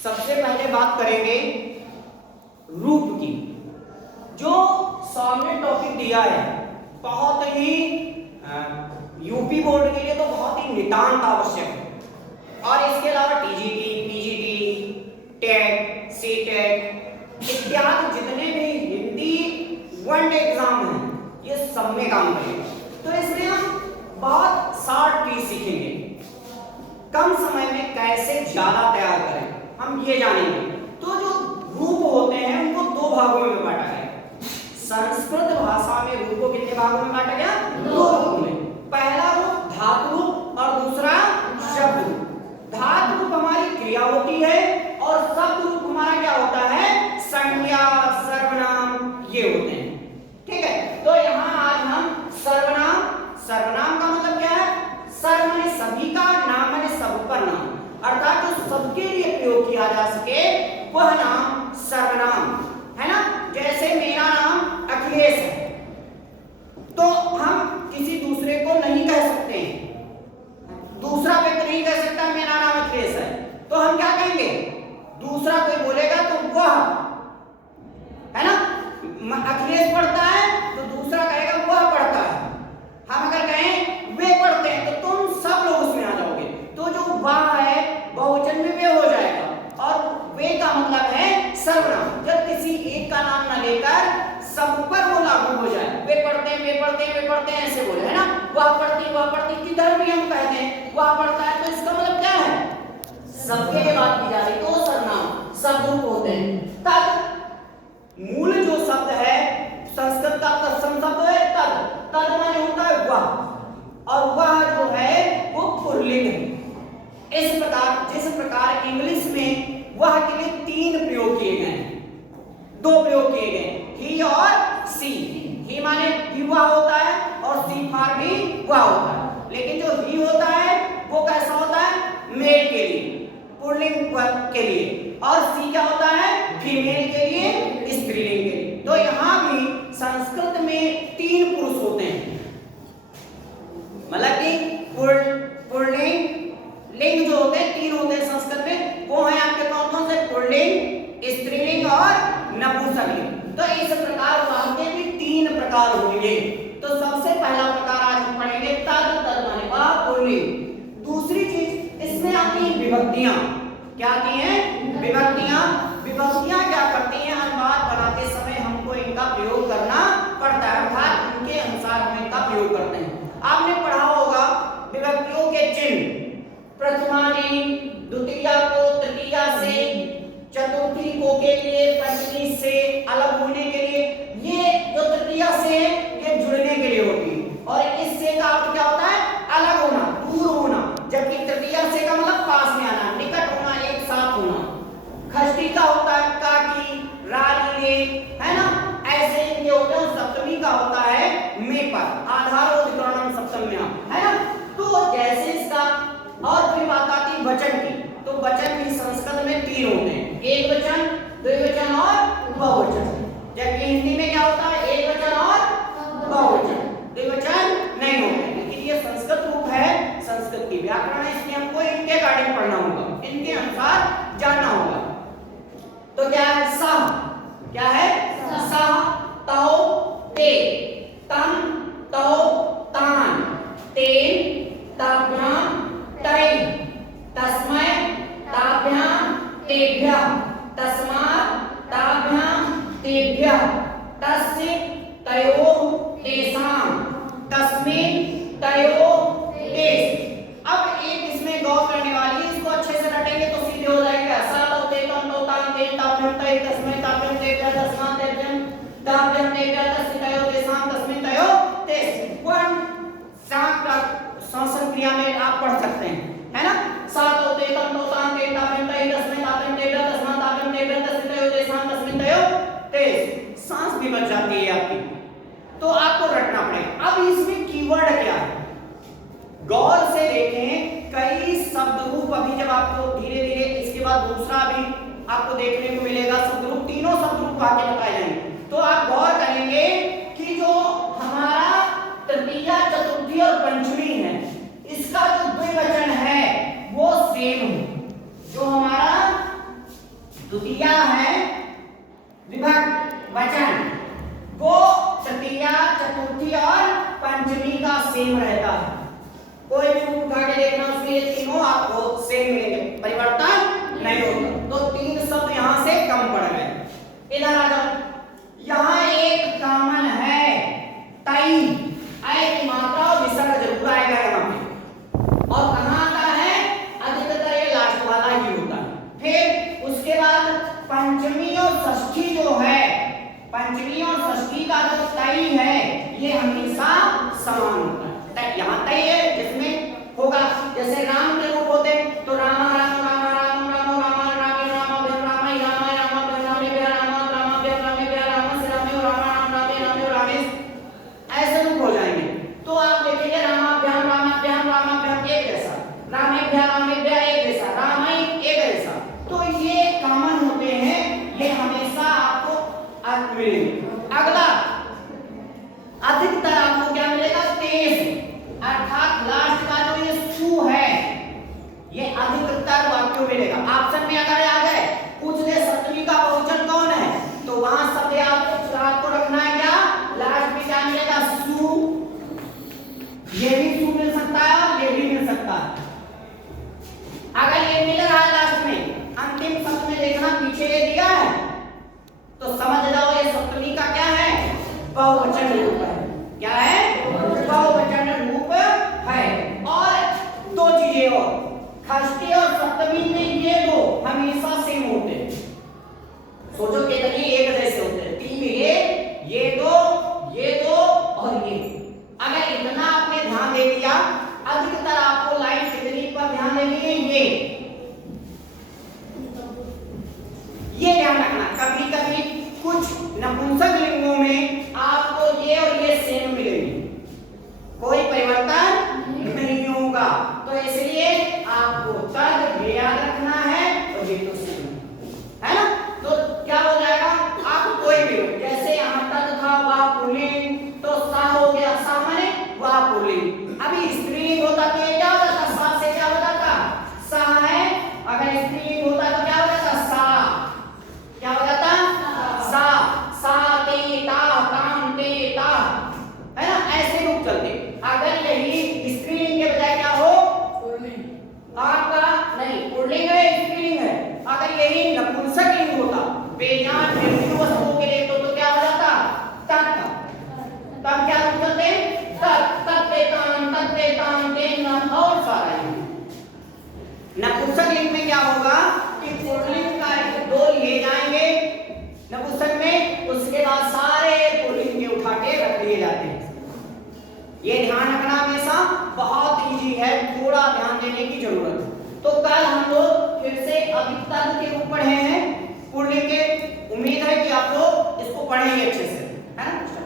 सबसे पहले बात करेंगे रूप की। जो सामने टॉपिक दिया है बहुत ही यूपी बोर्ड के लिए तो बहुत ही नितांत आवश्यक है, और इसके अलावा टीजीटी, पीजीटी, टेट, सीटेट इत्यादि जितने भी हिंदी वन डे एग्जाम हैं ये सब में काम करेगा। तो इसमें हम बहुत शॉर्ट ट्रिक सीखेंगे, कम समय में कैसे ज्यादा तैयार करें हम ये जानेंगे। तो जो रूप होते हैं उनको दो भागों में बांटा गया। संस्कृत भाषा में रूप को कितने भागों में बांटा गया? दो भागों में। पहला रूप धातु रूप और दूसरा शब्द रूप। धातु रूप हमारी क्रिया होती है और शब्द रूप हमारा क्या होता है? संज्ञा, सर्वनाम ये होते हैं। ठीक है, तो यहाँ आज हम सर्वनाम का मतलब क्या है? सर्व माने सभी का, नाम माने सब पर नाम, अर्थात जो सबके लिए प्रयोग किया जा सके वह नाम सर्वनाम है ना। जैसे मेरा नाम अखिलेश है तो हम किसी दूसरे को नहीं कह सकते, दूसरा व्यक्ति नहीं कह सकता मेरा नाम अखिलेश है, तो हम क्या कहेंगे? दूसरा कोई बोलेगा तो वह है ना, अखिलेश पढ़ता है तो दूसरा कहेगा वह पढ़ता है। हम अगर कहें वे पढ़ते हैं तो तुम सब लोग उसमें आ जाओगे। तो जो वह है बहुवचन में वे हो जाएगा, और वे का मतलब है सर्वनाम। जब किसी एक का नाम न लेकर सब पर वो लागू हो जाए, वे पढ़ते हैं, वे पढ़ते हैं, वे पढ़ते हैं ऐसे बोले है ना, वह पढ़ती किधर भी हम कहते हैं वह पढ़ता है, तो इसका मतलब क्या है? सबके लिए बात की जा रही, तो सर्वनाम शब्द रूप होते हैं। तद मूल जो शब्द है संस्कृत का तत्सम शब्द है तद। तद माने होता है वह, और वह जो है वो पुल्लिंग है। इस प्रकार जिस प्रकार इंग्लिश में वह के लिए तीन प्रयोग किए गए हैं, दो प्रयोग किए गए, ही और सी। ही माने ही वह होता है और सी फॉर भी वह होता है। लेकिन जो ही होता है वो कैसा होता है? मेल के लिए, पुल्लिंग के लिए, और सी क्या होता है? फीमेल के लिए, स्त्रीलिंग के लिए। तो यहाँ भी संस्कृत में तीन पुरुष होते हैं, मतलब कि पुल्लिंग लिंग जो होते हैं तीन होते हैं संस्कृत में, वो है आपके कौन से? पुल्लिंग, स्त्रीलिंग और नपुंसकलिंग। तो इस प्रकार वहां के भी तीन प्रकार होंगे। तो सबसे पहला प्रकार आज हम पढ़ेंगे तद। तद माने वह, पुल्लिंग। दूसरी चीज इसमें आती है विभक्तियां। क्या आती हैं? विभक्तियां। विभक्तियां क्या करती हैं? अनुवाद बनाते समय हमको इनका प्रयोग करना पड़ता है, अर्थात उनके अनुसार हम इनका प्रयोग करते हैं। आपने पढ़ा होगा विभक्तियों के चिन्ह, प्रथमा ने, द्वितीया को तृतीया से, चतुर्थी को के लिए पंचमी से अलग होने के लिए, ये जो तृतीया से है ये जुड़ने के लिए होती है, और इससे का अर्थ क्या होता है? अलग होना, दूर होना, जबकि तृतीया से का मतलब पास में आना, निकट होना, एक साथ होना। खष्टी का होता है काकी, राली, है ना, ऐसे इनके होते हैं। सप्तमी का होता है में पर, आधार अधिकरणम सप्तम्याम, है ना। तो जैसे इसका, और फिर बात आती है वचन की। तो वचन भी संस्कृत में तीन होते हैं, एक वचन, द्विवचन और बहुवचन। जबकि हिंदी में क्या होता है? एक वचन और बहुवचन, द्विवचन नहीं होते। लेकिन ये संस्कृत रूप है, संस्कृत की व्याकरण है, इसलिए हमको इनके अकॉर्डिंग पढ़ना होगा, इनके अनुसार जानना होगा। तो क्या है? सह, क्या है? सह, तौ, ते, तम, तौ, तान, तेन, ताभ्याम, तै, तस्मै, ताभ्याम, तेभ्यः, तस्मात्, ताभ्याम, तेभ्यः, तस्य, तयोः, तेषां, तस्मिन्, तयोः, तेषु। अब एक इसमें गौर करने वाली है, इसको अच्छे से रटेंगे तो सीधे हो जाएगा। सा, तौ, ते, तम, तौ, तान, तेन, ताभ्याम, तै, तस्मै, ताभ्याम, तेभ्यः, तस्मात्, तेभ्यं, ताभ्याम, तेभ्यः, तस्य, तयोः, तेषां, तस्मिन्, तयोः, तेषु। वन सात का संसन क्रिया में आप पढ़ सकते हैं, है ना। सात होते तम तो तान ते ताभ्याम तै तस्मै ताभ्याम तेभ्यः तस्मात् ताभ्याम तेभ्यः तस्य तयोः तेषां तस्मिन् तयोः तेषु। सांस भी बच जाती है आपकी, तो आपको रटना पड़ेगा। अब इसमें कीवर्ड क्या है? गौर से देखें, कई शब्द रूप अभी जब आपको धीरे धीरे इसके बाद दूसरा भी आपको देखने को मिलेगा शब्द रूप, तीनों शब्द रूप आगे बताए जाएंगे। तो आप गौर करेंगे कि जो हमारा तृतीया, चतुर्थी और पंचमी है, इसका जो द्विवचन है वो सेम है। जो हमारा द्वितीया है विभक्त वचन, वो तृतीया, चतुर्थी और पंचमी का सेम रहता है। कोई भी रूप उठा के देखना, उसमें ये तीनों आपको सेम मिलेंगे, परिवर्तन नहीं होगा। तो 3 शब्द यहां से कम पड़ गए। इधर आ जाओ, यहां एक कॉमन है तई, ऐ की मात्रा और विसर्ग जरूर आएगा यहां पे। और कहां आता है? अधिकतर ये लास्ट वाला ही होता है। फिर उसके बाद पंचमी और षष्ठी जो है, पंचमी और षष्ठी का जो तई है ये हमेशा समान होता है। यहाँ तय है जिसमें होगा, जैसे राम के रूप होते तो रामा राम रामा राम रामो रामा रामे रामा भ्य रामा रामा रामा भ्य रामे भ्य रामा रामा भ्य रामे भ्य रामा से रामे रामा राम रामे रामे रामे, ऐसे रूप हो जाएंगे। तो आप देखेंगे रामाभ्याम रामाभ्याम रामाभ्याम एक जैसा, रामेभ्य एक जैसा, रामाई एक जैसा। तो ये कॉमन होते हैं, ये हमेशा आपको अर्थ मिलेंगे। अगला अधिकतर आपको क्या मिलेगा? तेज, अर्थात लास्ट का जो ये सु है ये अधिकतर वाक्यों में मिलेगा। ऑप्शन में अगर आ जाए पूछ दे सप्तमी का बहुवचन कौन है, तो वहां शब्द आपको रखना है क्या? लास्ट में क्या मिलेगा? सु। ये भी सु मिल सकता है और ये भी मिल सकता है। अगर ये मिल रहा है लास्ट में, अंतिम शब्द में देखना पीछे ये दिया है, तो समझ जाओ ये सप्तमी का क्या है? बहुवचन रूप है। क्या है? बहुवचन रूप है। और दो चीजें और, षष्ठी और सप्तमी में ये दो हमेशा सेम होते हैं। सोचो कि एक जैसे होते हैं, 3 ये दो और ये। अगर इतना आपने ध्यान दे दिया, अधिकतर आपको लाइन कितनी पर ध्यान देनी है? ये ध्यान रखना। कभी कभी कुछ नपुंसक लिंगों में आपको ये और ये सेम मिलेंगे, कोई परिवर्तन नहीं होगा। तो इसलिए आपको तद याद रखना है और ये तो सेम है ना। तो क्या हो जाएगा? आप कोई भी, जैसे यहाँ तद था वह पुल्लिंग, तो सा हो गया, सा माने वह पुल्लिंग। अभी स्त्रीलिंग होता तो ये क्या हो जाता? सा से क्या हो जाता? सा है। अगर स्त्रीलिंग होता तो क्या हो जाता? सा। क्या हो जाता? सा। सा ते ता ताम ते ता, है ना, ऐसे रूप चलते। अगर यही स्त्रीलिंग के बजाय क्या हो? पुल्लिंग। आपका नहीं, पुल्लिंग है, स्त्रीलिंग है। अगर यही नपुंसक लिंग होता, बेजान निर्जीव वस्तुओं के लिए, तो क्या हो जाता? तत्। तब क्या रूप चलते? तत्, तत्ते तान, तत्ते तान, तेन और सारा ही। नपुंसक लिंग में क्या होगा कि पुल्लिंग का दो लिए जाएंगे नपुंसक में, उसके बाद सारे पुल्लिंग के उठा के रख लिए जाते हैं। ये ध्यान रखना हमेशा, बहुत इजी है, थोड़ा ध्यान देने की जरूरत है। तो कल हम लोग फिर से अधिकतर के रूप पढ़े हैं पुल्लिंग के। उम्मीद है कि आप लोग इसको पढ़ेंगे अच्छे से, है ना।